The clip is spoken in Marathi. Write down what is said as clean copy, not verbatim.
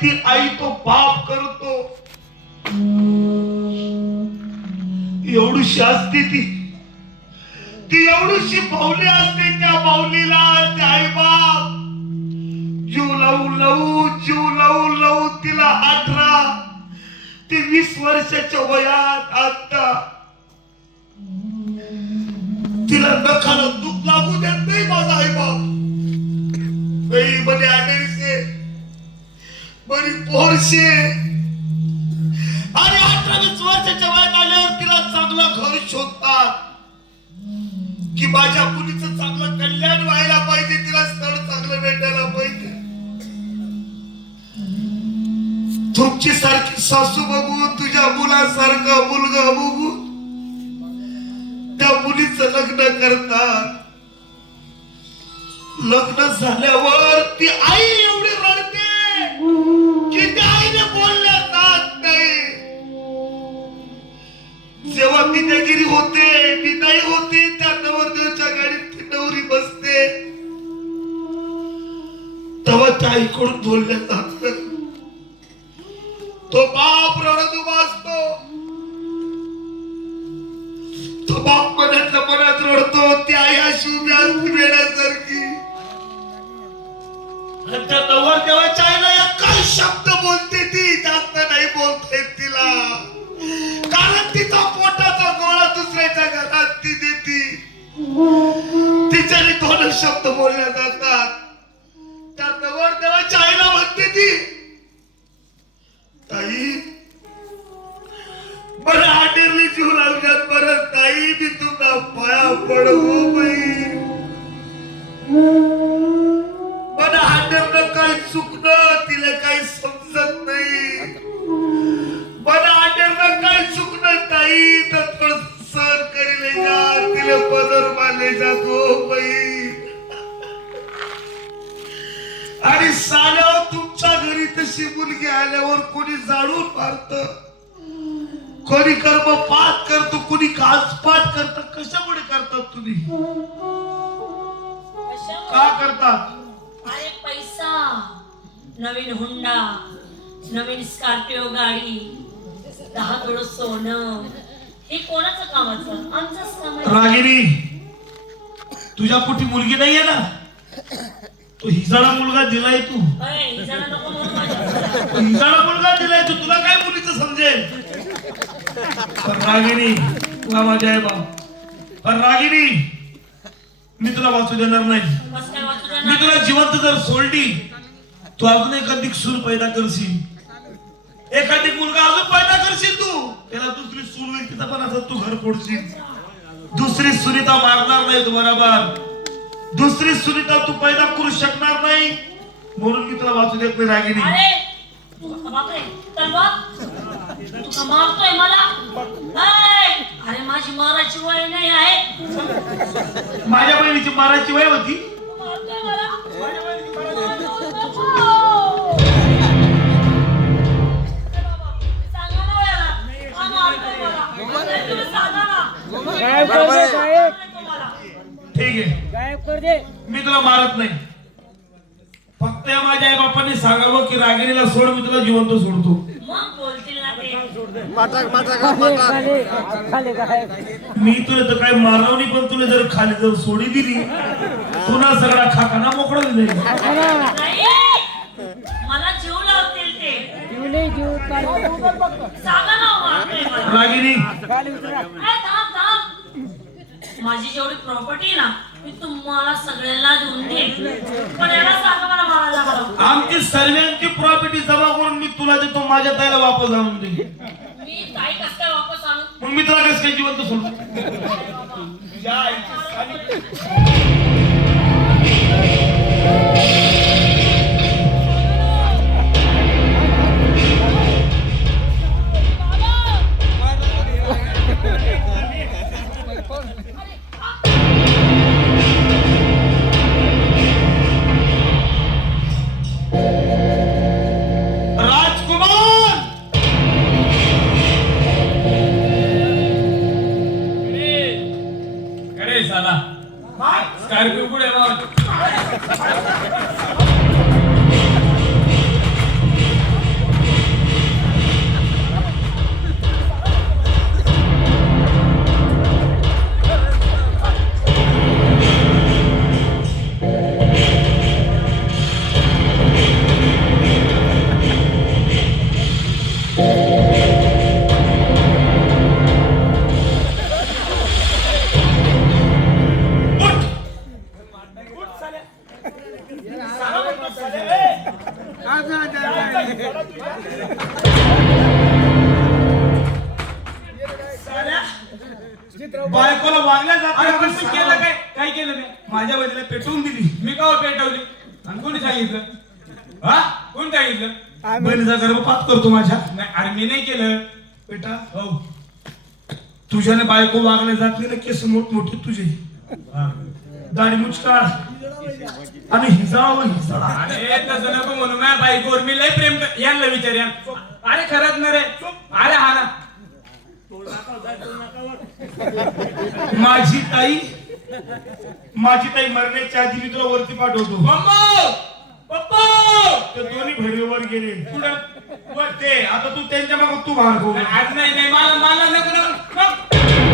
ती आई तो पाप करतो. एवढीशी असते ती एवढीशी बाहुली असते. त्या बाहुलीला त्या आई बाप जीव लावू लावू तिला 18 ते 20 वर्षाच्या वयात आता तिला नखानं दुःख लागू देत नाही माझा आई बाप. बड़ी आटेरी से बड़ी पोर से आणि 18-20 वर्षाच्या वयात आल्यावर तिला चांगलं घर शोधतात की माझ्या मुलीचं चांगलं कल्याण व्हायला पाहिजे, तिला स्थळ चांगलं भेटायला पाहिजे. तुमची सारखी सासू बघू, तुझ्या मुलासारखा मुलगा बघू त्या मुलीचं लग्न करतात. लग्न झाल्यावर ती आई एवढी रडते की त्या आईने बोलल्या जात नाही. जेव्हा बिदागिरी होते, बिदाई होते, त्या नवरदेवाच्या गाडीत ती नवरी बसते तेव्हा त्या आईकडून बोलल्या जात. तो बाप रडत उभा असतो. तो बाप मनातल्या मनात रडतो. ती आई अशी उभी असते वेड्यासारखी. त्या नवरदेवाच्या आईला एकच शब्द बोलते ती, जास्त नाही बोलते तिला, कारण तिचा पोटाचा गोळा दुसऱ्याच्या घरात ती देती. तिच्याने 2 शब्द बोलल्या जातात. त्या नवरदेवाच्या आईला म्हणते ती, ताई बरं आटेरली जीव लावल्यात, बरं ताई मी तुला पाया पडवू बाई. पण आटेरनं काही चुकलं तिला काही समजत नाही. पण आटेरनं काही चुकलं ताई तर थोडं सर करीले जा, तिला पदर मारले जातो बाई. आणि साल्यावर तुमच्या घरी तशी मुलगी आल्यावर कोणी जाळून मारत, कोणी कर्मपात करतो, कोणी घासपात करत. कशामुळे करतात तुम्ही? का करतात? अरे पैसा, नवीन हुंडा, नवीन स्कॉर्पिओ गाडी, 10 तोळ सोनं, हे कोणाचं कामाचं? आमचंच काम आहे. रागिनी, तुझ्या पोटी मुलगी नाहीये ना? तो हिजाडा मुलगा दिलाय तू. हिजाडा नको म्हणून माझ्या. हिजाडा मुलगा दिलाय तू, तुला काय मुलीचं समजेल? पण रागिनी, तुला माझ्या आहे बा. पण रागिनी, मी तुला वाचू देणार नाही. मी तुला जिवंत जर सोडली तू अजून एखादी सूर पैदा करशील, एखादी मुलगा अजून पैदा करशील. तू त्याला दुसरी सूर होईल, तिचा पण असं तू घर फोडशील. दुसरी सुनीता मारणार नाही तू, बरोबर? दुसरी सुनीता तू पैदा करू शकणार नाही, म्हणून मी तुला वाचू देत नाही रागिनी. तू मारतोय मला? अरे माझी मारायची वय नाही आहे. माझ्या बहिणीची मारायची वय होती. ठीक आहे, मी तुला मारत नाही. फक्त या माझ्या आई बापांनी सांगावं की रागिणीला सोड, मी तुला जिवंत सोडतो. मी तुला तर काय मारणार नाही, पण तुला जर खाली जर सोडी दिली पुन्हा सगळा खाकाना मोकळा दिला. मला जीव लावतील ते. रागिनी, माझी जेवढी प्रॉपर्टी ना मी तुम्हाला सगळ्यांना देऊन देईन, पण याला सांगा मला मारायला लागला. आमची सर्वांची प्रॉपर्टी जमा करून मी तुला देतो, माझ्या ताईला वापस आणून दे. मी ताई कसं काय वापस आणू? मग मी तुला कसं काय जिवंत सोडतो? स्कॉर्पिओ पुढे बायकोला वागल्या अरे पण तू केलं जात काय काय केलं मी माझ्या वडिला पेटवून दिली. मी का पेटवली आणि कोणी सांगितलं हा कोण सांगितलं बहिणीचा गर्भपात करतो माझ्या. नाही अरे मी नाही केलं बेटा हो तुझ्याने बायको वागल्या जात नाही ना. केस मोठमोठे तुझे, दाढी मुचकाळ आणि हिजाळा हिजाळा. अरे तसं नको म्हणू माझ्या बायकोवर मी लय प्रेम यांना विचार या अरे खरंच ना रे अरे हा ना माझी ताई मरण्याच्या आधी मी तुला वरती पाठवतो. मम्मो पप्पा तर दोन्ही भडीवर गेले. पुढं वर ते आता तू त्यांच्या मागं तू भार खाऊ. आज नाही नाही मला मला नको नको